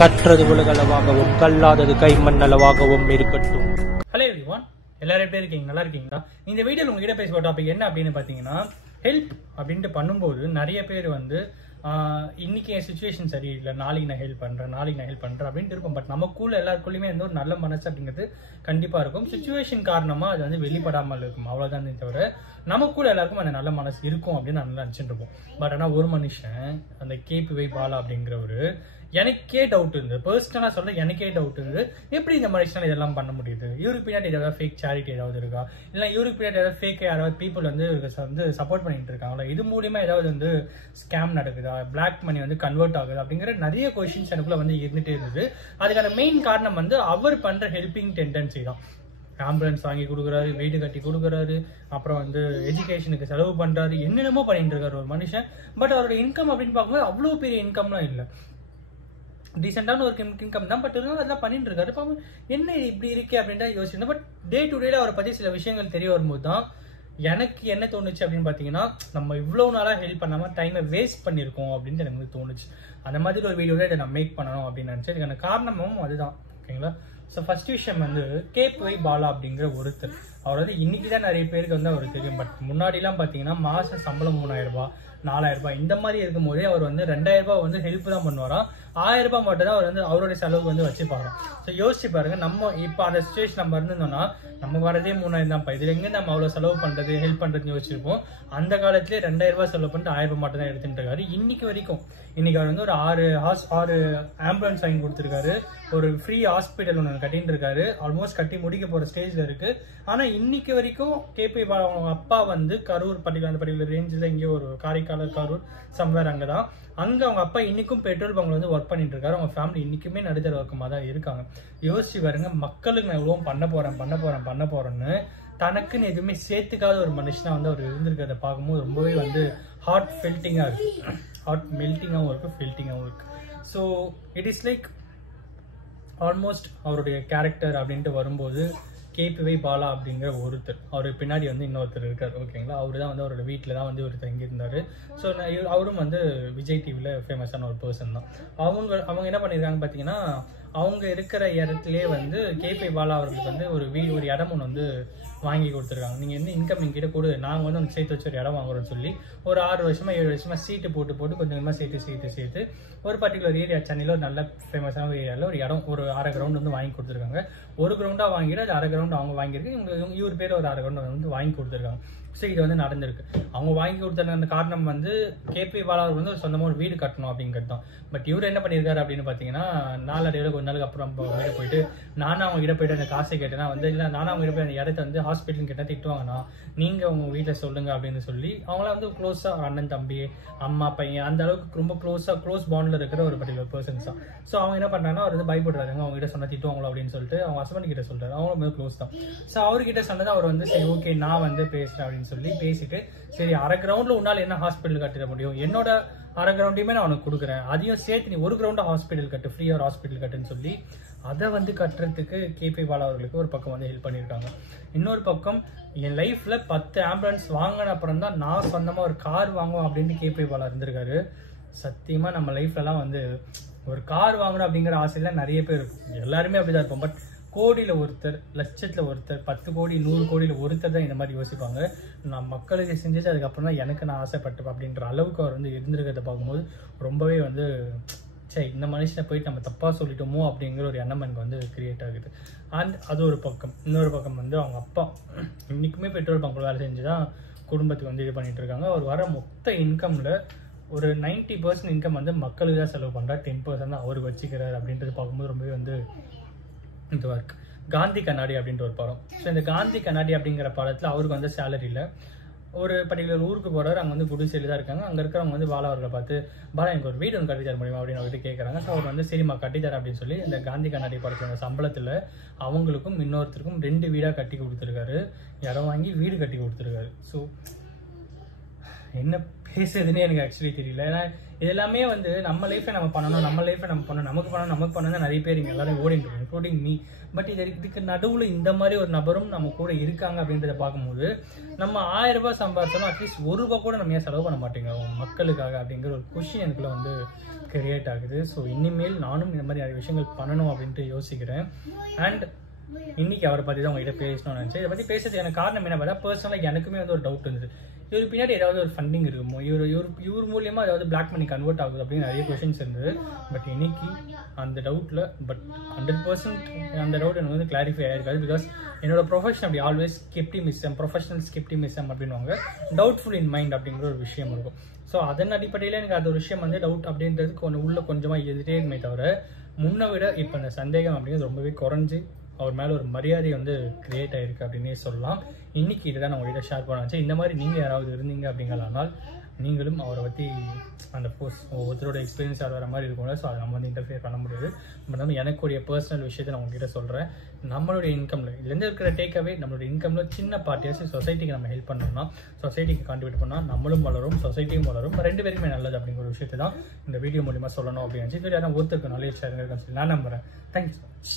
கற்றது உலகளவாகவும் கல்லாதது கைமண்ணளவாகவும் இருக்கட்டும். Hello everyone, எல்லாரும் எப்படி இருக்கீங்க? நல்லா இருக்கீங்களா? இந்த வீடியோவில் உங்ககிட்ட பேசுகிற டாபிக் என்ன அப்படின்னு பார்த்தீங்கன்னா, ஹெல்ப் அப்படின்ட்டு பண்ணும்போது நிறைய பேர் வந்து இன்னைக்கு என் சுச்சுவேஷன் சரியில்லை, நாளைக்கு நான் ஹெல்ப் பண்ணுறேன் அப்படின்ட்டு இருக்கும். பட் நமக்குள்ள எல்லாருக்குள்ளயுமே வந்து ஒரு நல்ல மனசு அப்படிங்கிறது கண்டிப்பாக இருக்கும். சுச்சுவேஷன் காரணமாக அது வந்து வெளிப்படாமல் இருக்கும், அவ்வளோதான். தவிர நமக்குள்ள எல்லாருக்கும் அந்த நல்ல மனசு இருக்கும் அப்படின்னு நல்லா நினச்சிட்டு இருப்போம். பட் ஆனால் ஒரு மனுஷன், அந்த கேபி பாலா அப்படிங்கிறவரு, எனக்கே டவுட் இருந்தது. பர்சனலாக சொல்ல எனக்கே டவுட் இருந்தது, எப்படி இந்த மனுஷனால் இதெல்லாம் பண்ண முடியுது? இவருக்கு பின்னாடி ஏதாவது ஃபேக் சேரிட்டி ஏதாவது இருக்கா, இல்லை இவருக்கு பின்னாடி ஏதாவது ஃபேக் யாராவது பீப்புள் வந்து சப்போர்ட் பண்ணிட்டு இருக்காங்களா, இது மூலியமா ஏதாவது வந்து ஸ்கேம் நடக்குதா, பிளாக் மணி வந்து கன்வெர்ட் ஆகுது அப்படிங்கிற நிறைய கொஸ்டின்ஸ் எனக்குள்ள வந்து இருந்துட்டே இருந்தது. அதுக்கான மெயின் காரணம் வந்து அவர் பண்ற ஹெல்பிங் டெண்டன்சி தான். ஆம்புலன்ஸ் வாங்கி கொடுக்குறாரு, வீடு கட்டி கொடுக்குறாரு, அப்புறம் வந்து எஜுகேஷனுக்கு செலவு பண்றாரு, என்னென்னமோ பண்ணிட்டு இருக்காரு ஒரு மனுஷன். பட் அவரோட இன்கம் அப்படின்னு பார்க்கும்போது அவ்வளோ பெரிய இன்கம்லாம் இல்லை, டீசெண்டான ஒரு இன்கம் தான். பட் இருந்தாலும் அதெல்லாம் பண்ணிட்டு இருக்காரு. இப்போ என்ன இப்படி இருக்கே அப்படின்ட்டு யோசிச்சிருந்தேன். பட் டே டு டேல அவரை பற்றி சில விஷயங்கள் தெரிய வரும்போது தான் எனக்கு என்ன தோணுச்சு அப்படின்னு பார்த்தீங்கன்னா, நம்ம இவ்வளோ நாளாக ஹெல்ப் பண்ணாமல் டைமை வேஸ்ட் பண்ணியிருக்கோம் அப்படின்ட்டு எனக்கு வந்து தோணுச்சு. அந்த மாதிரி ஒரு வீடியோவில் இதை நான் மேக் பண்ணணும் அப்படின்னு நினச்சேன். இதுக்கான காரணமும் அதுதான், ஓகேங்களா? ஸோ ஃபர்ஸ்ட் விஷயம் வந்து கேபி பாலா அப்படிங்கிற ஒருத்தர். அவர் வந்து இன்னைக்கு தான் நிறைய பேருக்கு வந்து அவர் தெரியும். பட் முன்னாடிலாம் பார்த்தீங்கன்னா மாதம் சம்பளம் 3000 ரூபாய் 4000 ரூபாய் இந்த மாதிரி இருக்கும் போதே அவர் வந்து 2000 ரூபாய் வந்து ஹெல்ப் தான் பண்ணுவாராம். 1000 ரூபாய் மட்டும் தான் அவர் வந்து அவருடைய செலவுக்கு வந்து வச்சுப்பாரு. ஸோ யோசிச்சு பாருங்க, நம்ம இப்போ அந்த சுச்சுவேஷன் நம்ம இருந்தோம்னா நமக்கு வரதே 3000 தான். இதுல எங்க நம்ம அவ்வளவு செலவு பண்றது, ஹெல்ப் பண்றதுன்னு யோசிச்சிருப்போம். அந்த காலத்திலே 2000 ரூபாய் செலவு பண்ணிட்டு 1000 ரூபாய் மட்டும் தான் எடுத்துட்டு இருக்காரு இன்னைக்கு வரைக்கும். இன்னைக்கு அவர் வந்து ஒரு 6 ஆம்புலன்ஸ் வாங்கி கொடுத்துருக்காரு, ஒரு ஃப்ரீ ஹாஸ்பிட்டல் ஒன்று கட்டிட்டு இருக்காரு, ஆல்மோஸ்ட் கட்டி முடிக்க போற ஸ்டேஜ்ல இருக்கு. ஆனா இன்னைக்கு வரைக்கும் கேபி அவங்க அப்பா வந்து கரூர் பர்டிகுலர் ரேஞ்சில் இங்கே ஒரு காரைக்கால் கரூர் சம்வேர் அங்கதான், அங்க அவங்க அப்பா இன்னைக்கும் பெட்ரோல் பங்க்ல வந்து ஒர்க் பண்ணிட்டு இருக்காரு. அவங்க ஃபேமிலி இன்னைக்குமே நடுத்தர வர்க்கமா தான் இருக்காங்க. யோசிச்சு பாருங்க, மக்களுக்கு நான் எவ்வளவு பண்ண போறேன்னு தனக்குன்னு எதுவுமே சேர்த்துக்காத ஒரு மனுஷனா வந்து அவர் இருந்திருக்கிறத பார்க்கும்போது ரொம்பவே வந்து ஹார்ட் மெல்ட்டிங்காகவும் இருக்கு, ஃபெல்ட்டிங்காகவும் இருக்கு. So it is like almost அவருடைய கேரக்டர் அப்படின்ட்டு வரும்போது கேபி பாலா அப்படிங்கிற ஒருத்தர், அவர் பின்னாடி வந்து இன்னொருத்தர் இருக்கார், ஓகேங்களா? அவரு தான் வந்து அவரோட வீட்டில் தான் வந்து ஒருத்தர் தங்கியிருந்தாரு. ஸோ அவரும் வந்து விஜய் டிவியில் ஃபேமஸான ஒரு பர்சன் தான். அவங்க என்ன பண்ணியிருக்காங்க பார்த்தீங்கன்னா, அவங்க இருக்கிற இடத்துலேயே வந்து கேபி பாலா அவர்களுக்கு வந்து ஒரு இடம் ஒன்று வந்து வாங்கி கொடுத்துருக்காங்க. நீங்கள் வந்து இன்கம் எங்கிட்ட கொடு, நாங்கள் வந்து அவங்க சேர்த்து வச்சு ஒரு இடம் வாங்குறோம்னு சொல்லி ஒரு 6 வருஷமா 7 வருஷமா சீட்டு போட்டு கொஞ்சமாக சேர்த்து ஒரு பர்டிகுலர் ஏரியா, சென்னையில் ஒரு நல்ல ஃபேமஸான ஒரு ஏரியாவில் ஒரு இடம், ஒரு 1/2 கிரவுண்ட் வந்து வாங்கி கொடுத்துருக்காங்க. ஒரு கிரவுண்டாக வாங்கிட்டு அது 1/2 கிரவுண்ட் அவங்க வாங்கியிருக்கு. இவர் பேர் ஒரு 1/2 கிரவுண்ட் வந்து வாங்கி கொடுத்துருக்காங்க. ஸோ இது வந்து நடந்திருக்கு. அவங்க வாங்கி கொடுத்த காரணம் வந்து கேபி பாலா அவர் வந்து சொந்தமாக ஒரு வீடு கட்டணும் அப்படிங்கிறது தான். பட் இவர் என்ன பண்ணியிருக்காரு அப்படின்னு பார்த்தீங்கன்னா, நாளடைவில் கொஞ்ச நாளுக்கு அப்புறம் வீடு போயிட்டு நானும் அவங்க கிட்ட போயிட்டு அந்த காசை கேட்டேன்னா வந்து, இல்லை நானும் அவங்க கிட்ட போய் அந்த இடத்த வந்து ஹாஸ்பிட்டல் கிட்ட திட்டுவாங்கண்ணா, நீங்கள் உங்க வீட்டில் சொல்லுங்க அப்படின்னு சொல்லி அவங்களாம் வந்து க்ளோஸாக அண்ணன் தம்பி அம்மா பையன் அந்த அளவுக்கு ரொம்ப க்ளோஸ் பாண்டில் இருக்கிற ஒரு பர்டிகுலர் பர்சன்ஸ் தான். ஸோ அவங்க என்ன பண்ணாங்கன்னா, அவர் வந்து பயப்படுறாங்க, அவங்க கிட்ட சொன்ன திட்டுவாங்களோ அப்படின்னு சொல்லிட்டு அவங்க ஹஸ்பண்ட் கிட்ட சொல்றாரு. அவங்களும் வந்து க்ளோஸ் தான். ஸோ அவர்கிட்ட சொன்னது அவர் வந்து சரி ஓகே நான் வந்து பேசுறேன் அப்படின்னு சொல்லி பேசிட்டு, சரி 1/2 கிரவுண்ட்ல உன்னால என்ன ஹாஸ்பிட்டல் கட்டிட முடியும், என்னோட 1/2 கிரவுண்டையுமே நான் உனக்கு கொடுக்குறேன், அதையும் சேர்த்து நீ 1 கிரவுண்ட் ஹாஸ்பிட்டல் கட்டு, ஃப்ரீயா ஒரு ஹாஸ்பிட்டல் கட்டுன்னு சொல்லி அதை வந்து கட்டுறதுக்கு கேபி பாலா அவர்களுக்கு ஒரு பக்கம் வந்து ஹெல்ப் பண்ணியிருக்காங்க. இன்னொரு பக்கம் என் லைஃப்ல 10 ஆம்புலன்ஸ் வாங்கின அப்புறம் தான் நான் சொந்தமா ஒரு கார் வாங்குவோம் அப்படின்ட்டு கேபி பாலா இருந்திருக்காரு. சத்தியமா நம்ம லைஃப்லலாம் வந்து ஒரு கார் வாங்கணும் அப்படிங்கிற ஆசையில நிறைய பேர் இருக்கும், எல்லாருமே அப்படிதான் இருப்போம். பட் கோடியில் ஒருத்தர், லட்சத்தில் ஒருத்தர், 10 கோடி 100 கோடியில் ஒருத்தர் தான் இந்த மாதிரி யோசிப்பாங்க. நான் மக்களுக்கு செஞ்சுட்டு அதுக்கப்புறம் தான் எனக்கு நான் ஆசைப்பட்டேன் அப்படின்ற அளவுக்கு அவர் வந்து இருந்திருக்கிறத பார்க்கும்போது ரொம்பவே வந்து சரி இந்த மனுஷனை போயிட்டு நம்ம தப்பாக சொல்லிட்டோமோ அப்படிங்கிற ஒரு எண்ணம் எனக்கு வந்து கிரியேட் ஆகுது. அண்ட் அது ஒரு பக்கம். இன்னொரு பக்கம் வந்து அவங்க அப்பா இன்னைக்குமே பெட்ரோல் பங்க்ல வேலை செஞ்சு தான் குடும்பத்துக்கு வந்து இது பண்ணிட்டு இருக்காங்க. அவர் வர மொத்த இன்கம்ல ஒரு 90% இன்கம் வந்து மக்களுக்கு தான் செலவு பண்ணுறாரு, 10% தான் அவருக்கு வச்சுக்கிறார் அப்படின்றது பார்க்கும்போது ரொம்பவே வந்து இதுவாக இருக்கு. காந்தி கண்ணாடி அப்படின்ற ஒரு படம். ஸோ இந்த காந்தி கண்ணாடி அப்படிங்கிற படத்தில் அவருக்கு வந்து சேலரி இல்லை, ஒரு பர்டிகுலர் ஊருக்கு போறாரு, அங்கே வந்து குடிசையில் தான் இருக்காங்க. அங்கே இருக்கிறவங்க வந்து பாலா அவர்களை பார்த்து, பாலா எனக்கு ஒரு வீடு ஒன்று கட்டி தர முடியுமா அப்படின்னு அவர்கிட்ட கேட்குறாங்க. ஸோ அவர் வந்து சரிம்மா கட்டித்தரேன் அப்படின்னு சொல்லி இந்த காந்தி கண்ணாடி படத்தோட சம்பளத்தில் அவங்களுக்கும் இன்னொருத்தருக்கும் 2 வீடாக கட்டி கொடுத்துருக்காரு, இடம் வாங்கி வீடு கட்டி கொடுத்துருக்காரு. ஸோ என்ன பேசுறதுன்னு எனக்கு ஆக்சுவலி தெரியல. ஏன்னா இது எல்லாமே வந்து நம்ம லைஃப்ல நம்ம பண்ணணும், நமக்கு பண்ணணும் நிறைய பேர் இங்கே எல்லாரும் ஓடிட்டு இன்க்ளூடிங் மீ. பட் இதுக்கு நடுவில் இந்த மாதிரி ஒரு நபரும் நம்ம கூட இருக்காங்க அப்படின்றத பார்க்கும்போது நம்ம 1000 ரூபாய் சம்பாதிச்சாலும் அட்லீஸ்ட் ₹1 கூட நம்ம ஏன் செலவு பண்ண மாட்டேங்கிறோம் மக்களுக்காக அப்படிங்கிற ஒரு கொஷின் எனக்குள்ள வந்து கிரியேட் ஆகுது. ஸோ இனிமேல் நானும் இந்த மாதிரி நிறைய விஷயங்கள் பண்ணணும் அப்படின்ட்டு யோசிக்கிறேன். அண்ட் இன்னைக்கு அவரை பற்றி தான் உங்ககிட்ட பேசணும்னு நினச்சேன். இதை பற்றி பேசுறதுக்கு எனக்கு காரணம் என்ன பார்த்தா, பர்சனலாக எனக்குமே வந்து ஒரு டவுட் இருந்தது. இவர் பின்னாடி ஏதாவது ஒரு ஃபண்டிங் இருக்குமோ, இவர் மூலியமாக ஏதாவது பிளாக் மணி கன்வெர்ட் ஆகுது அப்படின்னு நிறைய கொஷின்ஸ் இருந்தது. பட் இன்னைக்கு அந்த டவுட்டில் 100% அந்த டவுட் எனக்கு வந்து கிளாரிஃபை ஆயிருக்காது. பிகாஸ் என்னோட ப்ரொஃபஷன் அப்படி ஆல்வேஸ் ஸ்கெப்டிமிசம், ப்ரொஃபஷனல் ஸ்கெப்டிமிசம் அப்படின்வாங்க, டவுட்ஃபுல் இன் மைண்ட் அப்படிங்கிற ஒரு விஷயம் இருக்கும். ஸோ அதன் அடிப்படையில் எனக்கு அது ஒரு விஷயம் வந்து டவுட் அப்படின்றதுக்கு உள்ள கொஞ்சமாக எழுதிட்டே இருக்குமே தவிர, முன்னை விட இப்போ இந்த சந்தேகம் அப்படிங்கிறது ரொம்பவே குறைஞ்சி அவர் மேலே ஒரு மரியாதை வந்து கிரியேட் ஆகிருக்கு அப்படின்னே சொல்லலாம். இன்னைக்கு இதுதான் நான் உங்கள்கிட்ட ஷேர் பண்ணாச்சு. இந்த மாதிரி நீங்கள் யாராவது இருந்தீங்க அப்படிங்களானால் நீங்களும் அவரை பற்றி அந்த போஸ்ட் ஒவ்வொருத்தரோட எக்ஸ்பீரியன்ஸ் அது வர மாதிரி இருக்கும்ல. ஸோ அதை நம்ம வந்து இன்டர்ஃபியர் பண்ண முடியாது. பட் நம்ம எனக்குடைய பர்சனல் விஷயத்தை நான் உங்ககிட்ட சொல்கிறேன். நம்மளுடைய இன்கமில் இதுலேருந்து இருக்கிற டேக்அவே, நம்மளுடைய இன்கமில் சின்ன பார்ட்டியாச்சு சொசைட்டிக்கு நம்ம ஹெல்ப் பண்ணோம்னா, சொசைட்டிக்கு கான்ட்ரிபியூட் பண்ணால் நம்மளும் வளரும், சொசைட்டியும் வளரும், 2 பேருக்குமே நல்லது அப்படிங்கிற ஒரு விஷயத்தை தான் இந்த வீடியோ மூலிமா சொல்லணும் அப்படின்னு நினச்சி. இது யாரும் ஒருத்தருக்கு நாலேஜ் ஷேருங்க சொல்லி நான் நம்புகிறேன். Thank you so much.